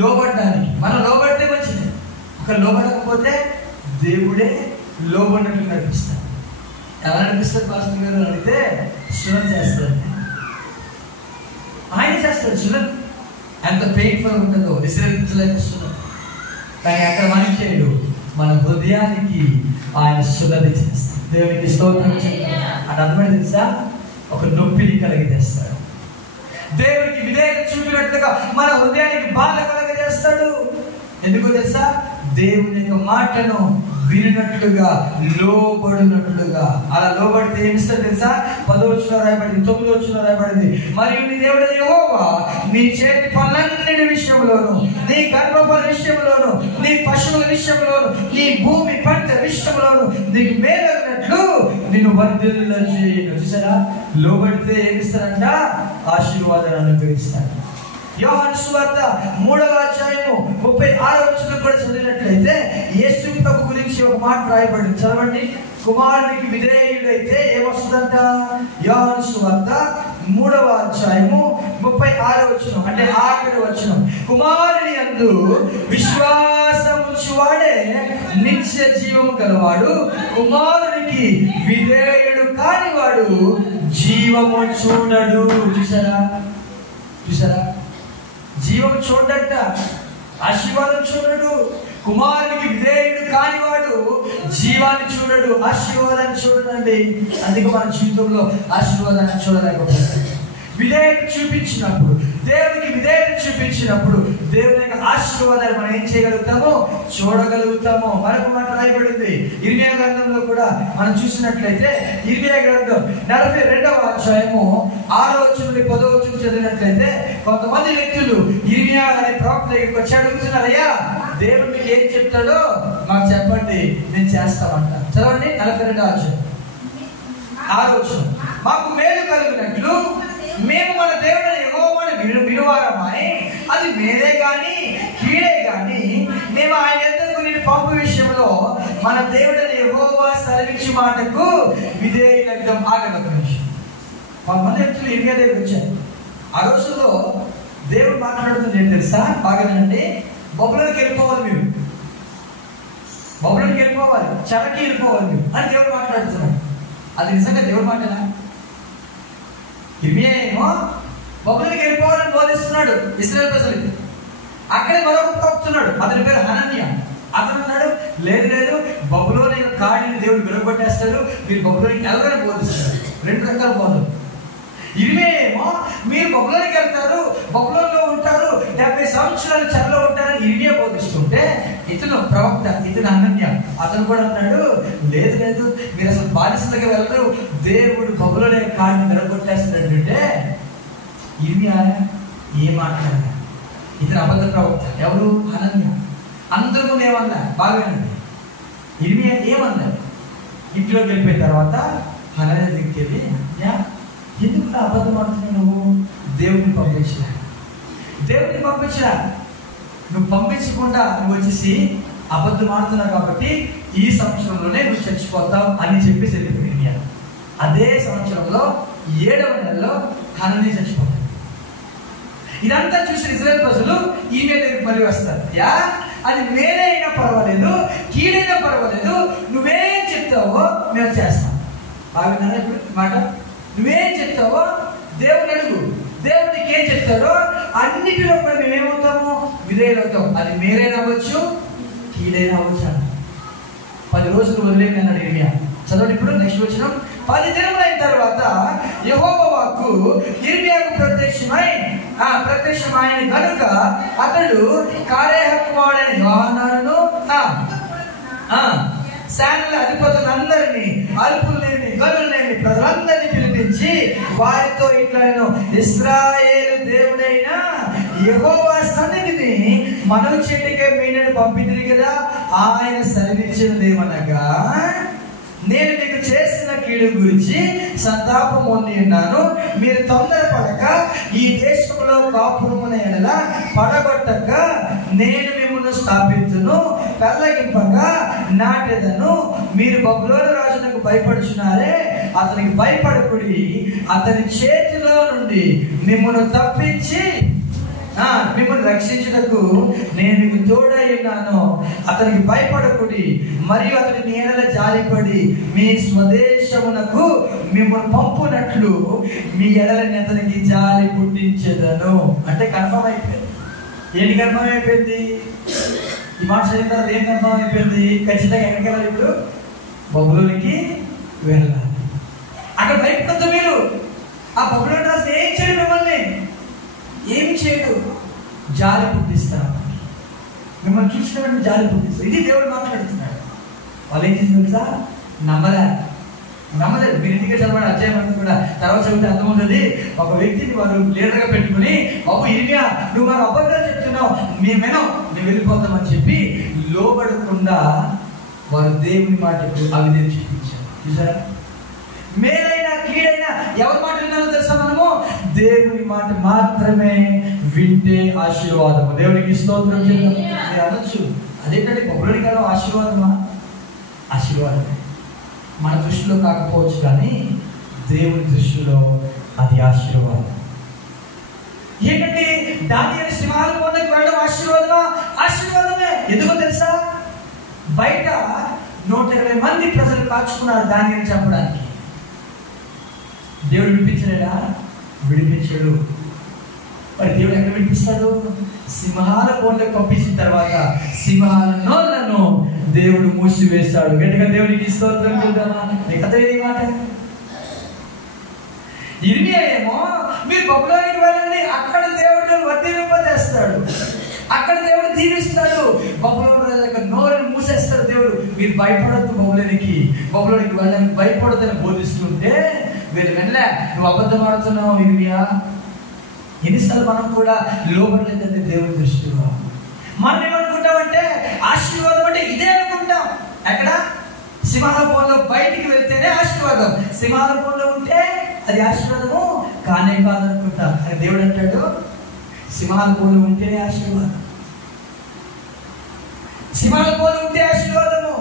లోబడ్డానికి. మనం లోబడితే మంచిది. ఒక లోబడకపోతే దేవుడే లోబడినట్లు నడిపిస్తాడు. ఎలా నడిపిస్తారు పాస్టర్ గారు అడిగితే సున్నతి చేస్తాడు. ఆయన చేస్తాడు సున్నతి. ఎంత పెయిన్ఫుల్ ఉంటుందో విశ్రమించలేక సున్నతి. కానీ అక్కడ మనం చేయడు, మన హృదయానికి ఆయన సున్నతి చేస్తాడు. దేవునికి స్తోత్రం చెప్తాడు. అంటే అర్థమైంది తెలుసా? ఒక నొప్పిని కలిగజేస్తాడు. దేవునికి విధేయత చూపినట్లుగా మన హృదయానికి బాధ కలగజేస్తాడు. ఎందుకో తెలుసా? దేవుని యొక్క మాటను వినట్లుగా లోబడినట్లుగా. అలా లోబడితే ఏమిస్తారు తెలుసా? 10వ వచనంలో రాయబడింది, 9వ వచనంలో రాయబడింది. మరియు నీ దేవుడైన యెహోవా నీ చేతి పనులన్నిటి విషయంలోను, నీ గర్భఫల విషయంలోను, నీ పశువుల విషయంలోను, నీ భూమి పంట విషయంలోను నీకు మేలగినట్లు నిన్ను వర్ధిల్లజేయును. చూసారా? లోబడితే ఏమిస్తారంట? ఆశీర్వాదాన్ని అనుగ్రహిస్తాడు. యోహాను సువార్త 3వ అధ్యాయము 36వ వచనం కూడా చదివినట్లయితే యేసు ప్రభు గురించి ఒక మాట రాయబడింది. చదవండి. కుమారునికి విధేయుడైతే ఏమొస్తుందంట? యోహాను సువార్త 3వ అధ్యాయము 36వ వచనం అంటే ఆఖరి వచనం. కుమారుని యందు విశ్వాసం ఉంచువాడే నిత్య జీవము గలవాడు, కుమారునికి విధేయుడు కానివాడు జీవము చూడడు. చూసారా? జీవం చూడట, ఆశీర్వాదం చూడడు. కుమారునికి విధేయుడు కానివాడు జీవాన్ని చూడడు, ఆశీర్వాదాన్ని చూడడండి. అందుకే మన జీవితంలో ఆశీర్వాదాన్ని చూడలేకపోతాం. విధేయత చూపించినప్పుడు, దేవునికి విధేయత చూపించినప్పుడు దేవుని యొక్క ఆశీర్వాదాలు మనం ఏం చేయగలుగుతామో? చూడగలుగుతాము. మరొక మాట రాయబడింది ఇర్మియా గ్రంథంలో కూడా మనం చూసినట్లయితే, ఇర్మియా గ్రంథం 42వ అధ్యాయము 6వ వచనం నుండి 10వ వచనం చదివినట్లయితే కొంతమంది వ్యక్తులు ఇర్మియా అనే ప్రవక్త దగ్గరికి వచ్చి అడుగుతున్నారు, అయ్యా దేవుడు మీకు ఏం చెప్తాడో మాకు చెప్పండి, నేను చేస్తామంట. చదవండి 42వ అధ్యాయం 6వ వచనం. మాకు మేలు కలిగినట్లు మేము మన దేవుడైన యెహోవాను వినువారమై, అది మేలే గాని కీడే గాని మేము ఆయన యొద్దకు నిన్ను పంపు విషయంలో మన దేవుడైన యెహోవా సెలవిచ్చు మాటకు విధేయులైన. ఆగండి. కొంతమంది వ్యక్తులు ఇర్మియా దగ్గరికి వచ్చారు. ఆ రోజుల్లో దేవుడు మాట్లాడుతుంది ఏంటి తెలుసా? బాగా వినండి. బబులోనికి వెళ్ళిపోవాలి, మీరు బబులోనికి వెళ్ళిపోవాలి. వెళ్ళిపోవాలి, చెరకి వెళ్ళిపోవాలి అని దేవుడు మాట్లాడుతున్నాడు. అది నిజంగా దేవుడు మాటనా? ఇర్మియా ఏమో బబులోనికి వెళ్ళిపోవాలని బోధిస్తున్నాడు ఇశ్రాయేలు ప్రజలకి. అక్కడే మరొక ప్రవక్తున్నాడు, అతని పేరు హనన్యా. అతను అన్నాడు, లేదు లేదు, బబులోని కాడిని దేవుడు విరగొట్టేస్తాడు, మీరు బబులోనికి వెళ్ళాలని బోధిస్తాడు. రెండు రకాల బోధలు. ఇర్మియా ఏమో మీరు బబులోనికి వెళ్తారు, బబులోన్లో ఉంటారు, 70 సంవత్సరాలు చెరలో ఉంటారని ఇర్మియా బోధిస్తుంటే, ఇతను ప్రవక్త, ఇతను హనన్యా, అతను కూడా అన్నాడు, లేదు లేదు, మీరు అసలు బానిసలుగా వెళ్ళరు, దేవుడు బబులోని కాడిని విరగొట్టేస్తాడంటే ఇర్మియా ఏం మాట్లాడారు? ఇతను అబద్ధ ప్రవక్త. ఎవరు? హనన్యా. అందరూ ఏమన్నా బాగానండి. ఇర్మియా ఏమన్నారు? ఇంట్లోకి వెళ్ళిపోయిన తర్వాత హనన్యా దగ్గరికి వెళ్ళి, ఎందుకు అబద్ధం ఆడుతున్నావు? నువ్వు దేవుడిని పంపించరా, దేవుడిని పంపించరా, నువ్వు పంపించకుండా నువ్వు వచ్చేసి అబద్ధం ఆడుతున్నావు కాబట్టి ఈ సంవత్సరంలోనే నువ్వు చచ్చిపోతావు అని చెప్పేసి వెళ్ళిపోయింది. అదే సంవత్సరంలో 7వ నెలలో హనన్యా చచ్చిపోతాడు. ఇదంతా చూసి ఇశ్రాయేలు ప్రజలు ఈ మీద మళ్ళీ వస్తారు. అది మేలే అయినా పర్వాలేదు, కీడైనా పర్వాలేదు, నువ్వేం చెప్తావో మేము చేస్తాం. బాగున్నారా ఇప్పుడు మాట? నువ్వేం చెప్తావో దేవుని అడుగు, దేవుడికి ఏం చెప్తాడో అన్నిటిలో కూడా మేమేమవుతాము? విధేయులవుతాం. అది మేలైనా అవ్వచ్చు, కీడైనా అవ్వచ్చు. 10 రోజులు వదిలేయండి అన్నాడు ఇర్మియా. చదవండి ఇప్పుడు నెక్స్ట్ వచనం. 10 దినములైన తర్వాత యెహోవా వాక్కు ఇర్మియాకు ప్రత్యక్షమైన కనుక అతడు కారేహ కుమారుడైన యోహానానును సేనల అధిపతులందరినీ, అల్పులేని గనులేని ప్రజలందరినీ పిలిపించి వారితో ఇట్లను, ఇశ్రాయేలు దేవుడైన యెహోవా సన్నిధిని మనవి చేయటికే మీనని పంపింది కదా, ఆయన సెలవిచ్చినదేమనగా, నేను మీకు చేసిన కీడు గురించి సంతాపం పొంది ఉన్నాను. మీరు తొందరపడక ఈ దేశంలో కాపురమున ఎడల పడగొట్టక నేను మిమ్మల్ని స్థాపించును, పెళ్ళగింపక నాటెదను. మీరు బబులోను రాజునకు భయపడుచున్నారే, అతనికి భయపడకుడి. అతని చేతిలో నుండి మిమ్మల్ని తప్పించి మిమ్మల్ని రక్షించుటకు నేను మీకు తోడై ఉన్నాను. అతనికి భయపడకుడి, మరియు అతని నీడల జాలిపడి మీ స్వదేశమునకు మిమ్మల్ని పంపునట్లు మీ ఎడలని అతనికి జాలి పుట్టించేదను. అంటే కన్ఫర్మ్ అయిపోయింది. ఏంటి కన్ఫర్మ్ అయిపోయింది? ఈ మాట చదివిన తర్వాత ఏం కన్ఫర్మ్ అయిపోయింది? ఖచ్చితంగా ఎక్కడికి వెళ్ళాలి? ఇప్పుడు బబులోనికి వెళ్ళాలి. అక్కడ భయపడద్దు మీరు. ఆ బబులోని రాజు ఏం చేయడు, మిమ్మల్ని ఏం చేయడు, జాలి పుట్టిస్తాను. మిమ్మల్ని చూసినట్టు జాలి పుట్టిస్తాను. ఇది దేవుడు మాట్లాడుతున్నాడు. వాళ్ళు ఏం చేసి తెలుసా? నమ్మలేదు. మీరు ఇంటికి చదవండి అధ్యాయం అంతా కూడా, తర్వాత చదివితే అర్థమవుతుంది. ఒక వ్యక్తిని వారు లీడర్గా పెట్టుకుని, బాబు ఇర్మియా నువ్వు వారు అబద్ధాలు చెప్తున్నావు, మేము వెళ్ళిపోతామని చెప్పి లోబడకుండా వారు దేవుని మాటకు అవిధేయత చూపించారు. చూసారా? మేలైనా కీడైనా ఎవరి మాట విన్నారో తెలుసా? మనము దేవుని మాట మాత్రమే వింటే ఆశీర్వాదము. దేవునికి స్తోత్రం చేద్దాం. మీరు అనొచ్చు, అదేంటంటే బబులోని కాలం ఆశీర్వాదమా? ఆశీర్వాదమే. మన దృష్టిలో కాకపోవచ్చు, కానీ దేవుని దృష్టిలో అది ఆశీర్వాదం. ఏంటంటే దానియేలు సింహాల బోధకు వెళ్ళడం ఆశీర్వాదమా? ఆశీర్వాదమే. ఎందుకో తెలుసా? బయట 120 మంది ప్రజలు కాచుకున్నారు దానియేలుని చంపడానికి. దేవుడు విడిపించలేడా? విడిపించాడు. మరి దేవుడు ఎక్కడ విడిపిస్తాడు? సింహాల బోన్లకు పంపించిన తర్వాత సింహాల నోళ్లను దేవుడు మూసివేశాడు. గట్టిగా దేవునికి స్తోత్రం చేద్దామా? నీకు అదే మాట. ఇర్మియా ఏమో మీరు బబులోనికి వెళ్ళండి, అక్కడ దేవుడు వర్ధింపజేస్తాడు, అక్కడ దేవుడు దీవిస్తాడు. బబులోను దగ్గర నోరుని మూసేస్తాడు దేవుడు. మీరు భయపడద్దు, బబులోనికి వెళ్ళడానికి భయపడద్దని బోధిస్తుంటే వీళ్ళు వెళ్ళా, నువ్వు అబద్ధం ఆడుతున్నావు ఇర్మియా. ఎన్నిసార్లు మనం కూడా లోబడలేదంటే దేవుని దృష్టిలో మనం ఏమనుకుంటామంటే ఆశీర్వాదం అంటే ఇదే అనుకుంటాం. ఎక్కడ? సింహాలపోలో బయటికి వెళ్తేనే ఆశీర్వాదం, సింహాలపోలో ఉంటే అది ఆశీర్వాదము కానే కాదనుకుంటాం. కానీ దేవుడు అంటాడు సింహాలపోలో ఉంటేనే ఆశీర్వాదం, సింహాలపోలో ఉంటే ఆశీర్వాదము.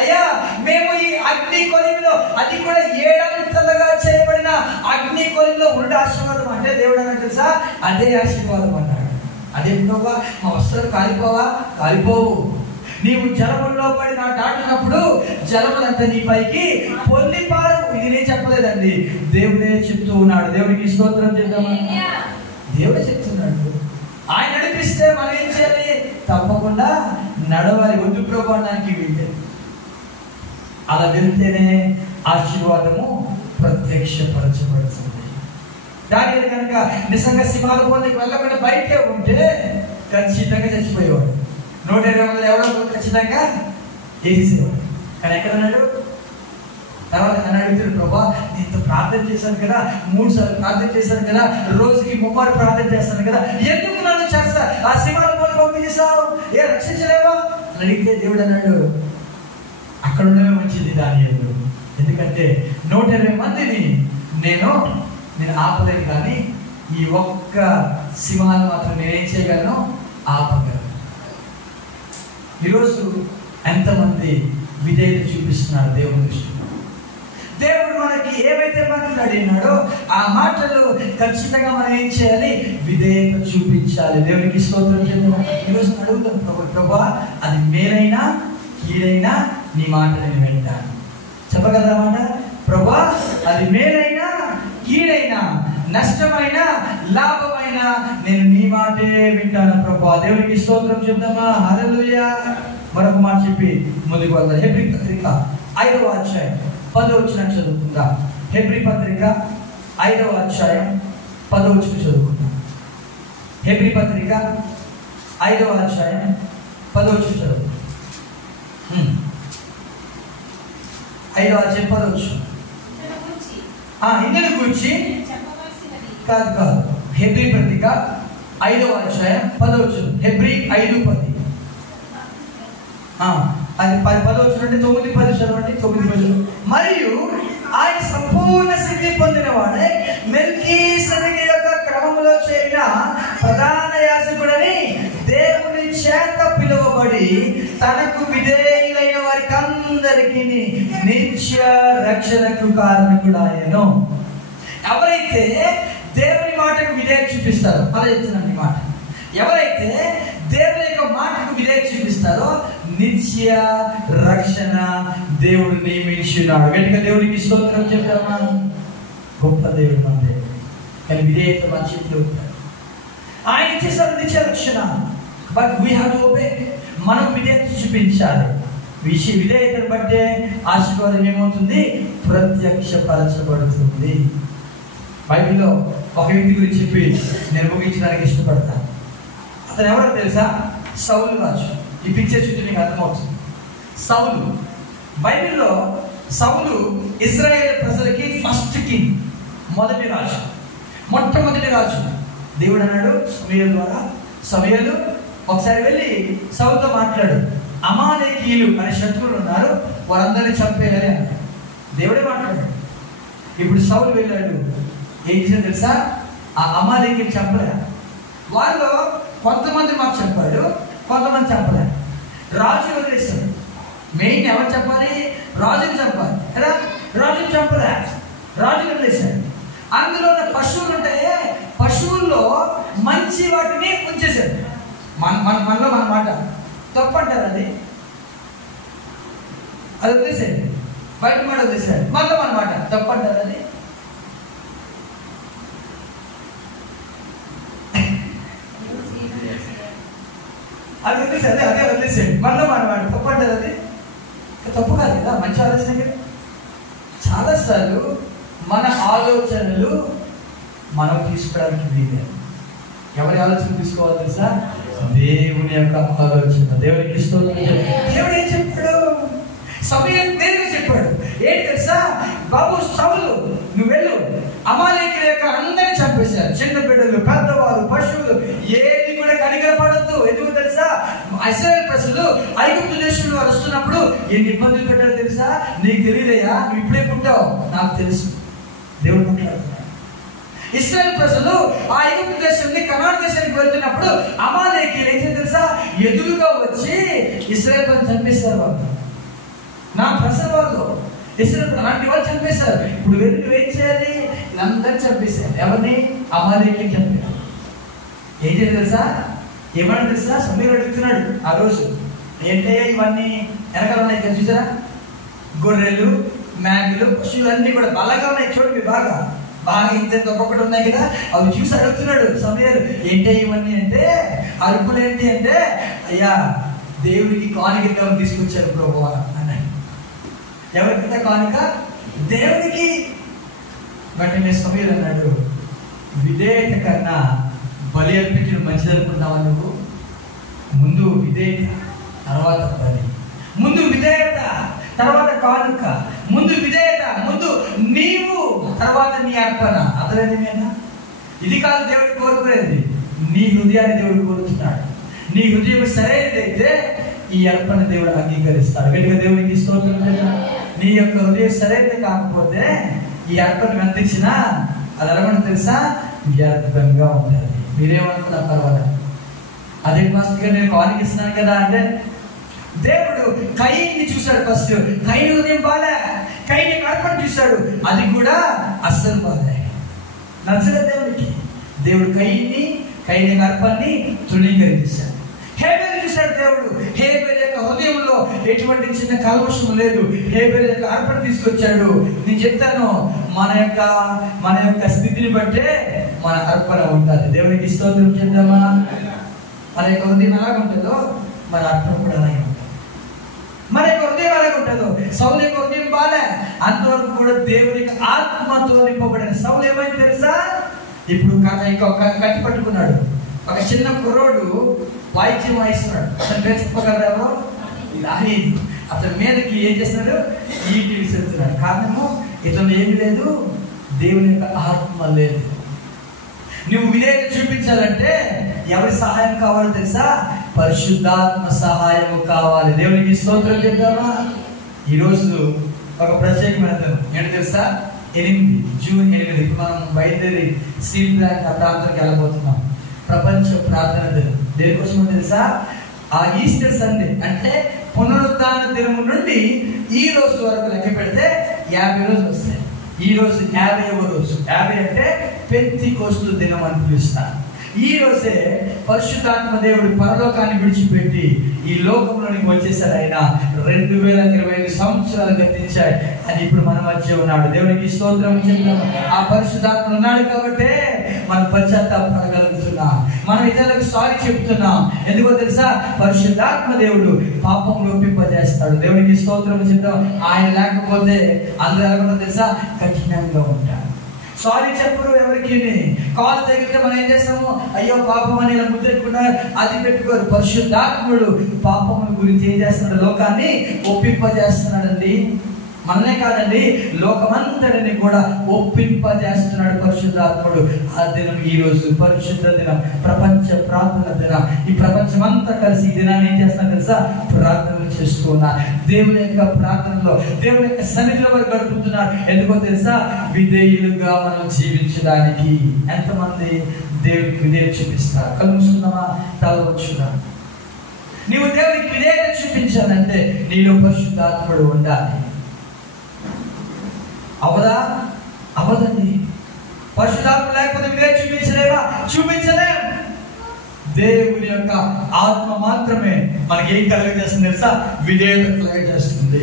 అయ్యా మేము ఈ అగ్ని కొలిమిలో, అది కూడా 7 అంతలుగా చేయబడిన అగ్ని కొలిమిలో ఉండే ఆశీర్వాదం అంటే దేవుడు అన్నాడు తెలుసా? అదే ఆశీర్వాదం అన్నాడు. అదే మా వస్త్రాలు కాలిపోవా? కాలిపోవు. నీవు జలముల్లో పడి నా దాటినప్పుడు జలములంతా నీ పైకి పొందిపారు. ఇది నేను చెప్పలేదండి, దేవుడే చెప్తూ ఉన్నాడు. దేవుడికి స్తోత్రం చేద్దామా? దేవుడే చెప్తున్నాడు. ఆయన నడిపిస్తే మనం ఏం చేయాలి? తప్పకుండా నడవాలి. వద్దు ప్రభు అనడానికి వీల్లేదు. అలా వెళ్తేనే ఆశీర్వాదము ప్రత్యక్షపరచబడుతుంది. దాని కనుక నిజంగా సింహాల పొందికి వెళ్ళకుండా బయటే ఉంటే ఖచ్చితంగా చచ్చిపోయేవాడు. 120 మంది ఎవరో ఖచ్చితంగా వేసేసేవాడు. కానీ ఎక్కడ అన్నాడు? తర్వాత నన్ను అడుగుతాడు, ప్రభా నేను ప్రార్థన చేశాను కదా, 3 సార్లు ప్రార్థన చేశాను కదా, రోజుకి 3 ప్రార్థన చేస్తాను కదా, ఎందుకు నన్ను చేస్తా ఆ సింహాల పొంది పంపించేసావు? ఏ రక్షించలేవా అని అడిగితే దేవుడు అన్నాడు, అక్కడ ఉండమే మంచిది దానియేలు. ఎందుకంటే 120 మందిని నేను ఆపలేను, కానీ ఈ ఒక్క సింహాలు మాత్రం నేనేం చేయగలను? ఆపగలను. ఈరోజు ఎంతమంది విధేయత చూపిస్తున్నారు దేవుని దృష్టిలో? దేవుడు మనకి ఏవైతే మాట్లాడినాడో ఆ మాటలు ఖచ్చితంగా మనం ఏం చేయాలి? విధేయత చూపించాలి. దేవునికి స్తోత్రం చేద్దాం. ఈరోజు అడుగుతాం, ప్రభా అది మేలైనా కీడైనా నీ మాట నేను వింటాను. చెప్పగలరామాట? ప్రభా అది మేలైనా కీడైనా నష్టమైన లాభమైన నేను నీ మాటే వింటాను ప్రభా. దేవునికి స్తోత్రం చెప్తామా? హల్లెలూయా. మరొక మాట చెప్పి ముందుకు వెళ్దాం. హెబ్రీ పత్రిక 5వ అధ్యాయం 10వ వచనం చదువుకుందాం. హెబ్రీ పత్రిక 5వ అధ్యాయం 10వ వచనం చదువుకుందాం. హెబ్రీ పత్రిక 5వ అధ్యాయం 10వ వచనం చదువుకుందాం. 5వ అధ్యాయం 10వ వచనం. ఇందుని గురించి కాదు. హెబ్రీ పత్రిక 5వ అధ్యాయం 10వ వచనం. హెబ్రీ 5:10. అది 10వ వచనం అంటే 9-10 చదవండి. 9-10. మరియు ఆయన సంపూర్ణ స్థితి పొందిన వాడే మెల్కీసెదెకు యొక్క క్రమములో చేరిన ప్రధాన యాజకుడని దేవుని చేత పిలువబడి తనకు విధేయులైన వారికి అందరికీ నిత్య రక్షణకు కారణకుడాయను. ఎవరైతే దేవుని మాటకు విధేయత చూపిస్తారో, అలా చెప్తున్నాను ఈ మాట, ఎవరైతే దేవుని యొక్క మాటకు విధేయత చూపిస్తారో నిత్య రక్షణ దేవుడు నియమించున్నాడు. గట్టిగా దేవుడికి స్తోత్రం చెప్తామా? గొప్ప దేవుడు మన దేవుడు. కానీ విధేయత మన చేతిలో ఉంటాడు. ఆయన ఇచ్చేసారు నిత్య రక్షణ. But we have to obey. మనం విధేయత చూపించాలి. విధేయతను బట్టే ఆశీర్వాదం ఏమవుతుంది? ప్రత్యక్షపరచబడుతుంది. బైబిల్లో ఒక వ్యక్తి గురించి చెప్పి నేను ముగించడానికి ఇష్టపడతాను. అతను ఎవరో తెలుసా? సౌలు రాజు. ఈ పిక్చర్ చూస్తే మీకు అర్థమవుతుంది. సౌలు, బైబిల్లో సౌలు ఇజ్రాయేల్ ప్రజలకి ఫస్ట్ కింగ్, మొదటి రాజు, మొట్టమొదటి రాజు. దేవుడు అన్నాడు సమూయేలు ద్వారా, సమూయేలు ఒకసారి వెళ్ళి సౌలుతో మాట్లాడు, అమాలేకీయులు అనే శత్రువులు ఉన్నారు, వారందరినీ చంపేయాలి అన్నాడు. దేవుడే మాట్లాడాడు. ఇప్పుడు సౌలు వెళ్ళాడు. ఏం చేశాడు తెలుసా? ఆ అమాలేకీయులు చంపలే. వాళ్ళు కొంతమంది మాకు చెప్పాడు, కొంతమంది చెప్పలే. రాజు వదిలేస్తాడు. మెయిన్ ఎవరు చెప్పాలి? రాజుని చంపాలి కదా. రాజుని చంపలే, రాజు వదిలేశాడు. అందులో ఉన్న పశువులు ఉంటాయే, పశువుల్లో మంచి వాటిని ఉంచేశాడు. మనలో మన మాట తప్పంటారు. అది వదిలేసాడు. బయట మాట వదిలేశాడు. మనలో మన మాట తప్పంటారు. అది వదిలేసాడు. అదే వదిలేసాడు. మనలో మన మాట తప్పంటారు. అది తప్పు కాదు కదా, మంచి ఆలోచన కదా. చాలాసార్లు మన ఆలోచనలు మనం తీసుకోవడానికి వీలేదు. ఎవరి ఆలోచన తీసుకోవాలి తెలుసా? దేవుని యొక్క ఆలోచన. దేవునికి స్తోత్రం. దేవుడు ఏం చెప్పాడు? సమూయేలు దేవుడు చెప్పాడు. ఏంటి తెలుసా? బాబు సౌలు నువ్వు వెళ్ళు, అమాలేకీయుల యొక్క అందరినీ చంపేశారు. చిన్న బిడ్డలు, పెద్దవారు, పశువులు, ఏది కూడా కనికరపడద్దు. ఎందుకు తెలుసా? ఇశ్రాయేలు ప్రజలు ఐగుప్తు దేశంలో వస్తున్నప్పుడు ఎన్ని ఇబ్బందులు పెట్టారో తెలుసా? నీకు తెలియదయ్యా, నువ్వు ఇప్పుడే పుట్టావు, నాకు తెలుసు. దేవుడు మాట్లాడుతున్నాడు. ఇశ్రాయేలు ప్రజలు ఆ ఐగుప్తు దేశాన్ని కనాన్ దేశానికి వెళ్తున్నప్పుడు అమాలేకీయులు ఏం తెలుసా? ఎదురుగా వచ్చి ఇశ్రాయేలు ప్రజలు చంపేశారు. వాళ్ళు నా ప్రజల వాళ్ళు ఇశ్రాయేలు అలాంటి వాళ్ళు చంపేశారు. ఇప్పుడు వెళ్ళి నువ్వేం చేయాలి? వీళ్ళందరినీ చంపేశారు. ఎవరిని? అమాలేకీయులు చంపారు. ఏం చేయాలి తెలుసా? ఏమన్నా తెలుసా? సమూయేలు అడుగుతున్నాడు ఆ రోజు, ఏంటయ్యా ఇవన్నీ వెనకాల ఉన్నాయి కదా చూసారా, గొర్రెలు, మేకలు, పశువులు అన్నీ కూడా బలంగా ఉన్నాయి చూడండి, బాగా ఇంత ఒక్కొక్కటి ఉన్నాయి కదా, అవి చూసి అడుగుతున్నాడు సమూయేలు, ఏంటి ఇవన్నీ అంటే, అరుపులు ఏంటి అంటే, అయ్యా దేవుడికి కానుక తీసుకొచ్చారు ప్రభువా అన్నాడు. ఎవరికైతే కానుక? దేవుడికి. వెంటనే సమూయేలు అన్నాడు, విధేయత కన్నా బలి అర్పించడం మంచిది అనుకున్నావా నువ్వు? ముందు విధేయత, తర్వాత బలి. ముందు విధేయత, తర్వాత కానుక. ముందు విధేయత, ముందు నీవు, తర్వాత నీ అర్పణ. అర్థమైంది? ఇది కాదు దేవుడు కోరుకునేది, నీ హృదయాన్ని దేవుడు కోరుతున్నాడు. నీ హృదయం సరైనదైతే ఈ అర్పణ దేవుడు అంగీకరిస్తాడు. గట్టిగా దేవునికి స్తోత్రం చేద్దాం. నీ యొక్క హృదయం సరైనది కాకపోతే ఈ అర్పణ అందించినా అది ఎలాగో తెలుసా, వ్యర్థంగా ఉంటుంది. మీరేమనుకున్నా పర్వాలేదు, అదే మాస్టర్ గారు నేను కానుక ఇస్తున్నాను కదా అంటే, దేవుడు కయీన్ని చూశాడు. ఫస్ట్ కయీను హృదయం బాలే, కయీని అర్పణ చూశాడు, అది కూడా అస్సలు బాలే, నచ్చలేదు దేవుడికి. దేవుడు కయీని అర్పణని తృణీకరించాడు. హేబేలు చూశాడు దేవుడు, హేబేలు యొక్క హృదయంలో ఎటువంటి చిన్న కల్మషం లేదు, హేబేలు యొక్క అర్పణ తీసుకొచ్చాడు. నేను చెప్తాను, మన యొక్క స్థితిని బట్టే మన అర్పణ ఉంటుంది. దేవునికి స్తోత్రం చేద్దామా? మన యొక్క హృదయం ఎలాగుంటుందో మన అర్పణ కూడా అలాగే ఉంటుంది. మన యొక్క హృదయం ఎలాగ ఉంటుందో, సౌలు యొక్క హృదయం బాలే, అంతవరకు కూడా దేవునికి ఆత్మతో నింపబడిన సౌలు ఏమైంది తెలుసా? ఇప్పుడు కట్టి పట్టుకున్నాడు. ఒక చిన్న కుర్రోడు వాయిద్యం వాయిస్తున్నాడు. అతని పేరు చెప్పగలరు ఎవరో? దావీదు. అతని మీదకి ఏం చేస్తున్నాడు? ఈటి విసురుతున్నాడు. కారణము ఇతను ఏమి లేదు, దేవుని యొక్క ఆత్మ లేదు. నువ్వు విధేయత చూపించాలంటే ఎవరి సహాయం కావాలో తెలుసా? పరిశుద్ధాత్మ సహాయం కావాలి. దేవునికి స్తోత్రం చెప్తామా? ఈరోజు ఒక ప్రత్యేకమైన దినం ఏంటి తెలుసా? 8 జూన్ 8. ఇప్పుడు మనం బయలుదేరి స్టీల్ ప్లాంట్ ఆ ప్రాంతానికి వెళ్ళబోతున్నాం. ప్రపంచ ప్రార్థన దినం. దేనికోసమో తెలుసా? ఆ ఈస్టర్ సండే అంటే పునరుత్థాన దినం నుండి ఈ రోజు వరకు లెక్క పెడితే 50 రోజులు వస్తాయి. ఈ రోజు 50వ రోజు. 50 అంటే పెంతెకోస్తు దినం అని పిలుస్తారు. ఈ రోజే పరిశుద్ధాత్మ దేవుడు పరలోకాన్ని విడిచిపెట్టి ఈ లోకంలోనికి వచ్చేసాడు. ఆయన 2025 సంవత్సరాలు గతించాయి. అని ఇప్పుడు మన మధ్య ఉన్నాడు. దేవునికి స్తోత్రం చెప్తాము. ఆ పరిశుద్ధాత్మ ఉన్నాడు కాబట్టే మనం పశ్చాత్తాపడగలుగుతున్నాం. మనం ఇతరులకు సారీ చెప్తున్నాం. ఎందుకో తెలుసా? పరిశుద్ధాత్మ దేవుడు పాపంలో ఒప్పింపజేస్తాడు. దేవునికి స్తోత్రం చెప్తాం. ఆయన లేకపోతే అందరూ ఎలా తెలుసా? కఠినంగా ఉంటారు. సారీ చెప్పరు ఎవరికి. కాలు తగిలితే మనం ఏం చేస్తాము? అయ్యో పాపం అని ఇలా ముద్దెట్టుకున్నారు, అది పెట్టుకోరు. పరిశుద్ధాత్ముడు పాపముల గురించి ఏం చేస్తున్నాడు? లోకాన్ని ఒప్పింపజేస్తున్నాడండి. మనమే కాదండి, లోకమంతటిని కూడా ఒప్పింపజేస్తున్నాడు పరిశుద్ధాత్ముడు. ఆ దినం ఈ రోజు పరిశుద్ధ దినం, ప్రపంచ ప్రార్థన దినం. ఈ ప్రపంచం అంతా కలిసి ఈ దినాన్ని ఏం చేస్తున్నారు తెలుసా? ప్రార్థనలు చేస్తున్నారు. దేవుని యొక్క ప్రార్థనలో, దేవుని యొక్క సన్నిధిలో వారు గడుపుతున్నారు. ఎందుకో తెలుసా? విధేయులుగా మనం జీవించడానికి. ఎంతమంది దేవునికి విధేయత చూపిస్తారు? కళ్ళు మూసుకుందామా? తల వచ్చుదా? నీవు దేవునికి విధేయత చూపించాలంటే నీలో పరిశుద్ధాత్ముడు ఉండాలి. అవదండి. పరిశుద్ధాత్మ లేకపోతే విధేయత చూపించలేవా? చూపించలేం. దేవుని యొక్క ఆత్మ మాత్రమే మనకి ఏం కలగజేస్తుంది తెలుసా? విధేయత కలగజేస్తుంది.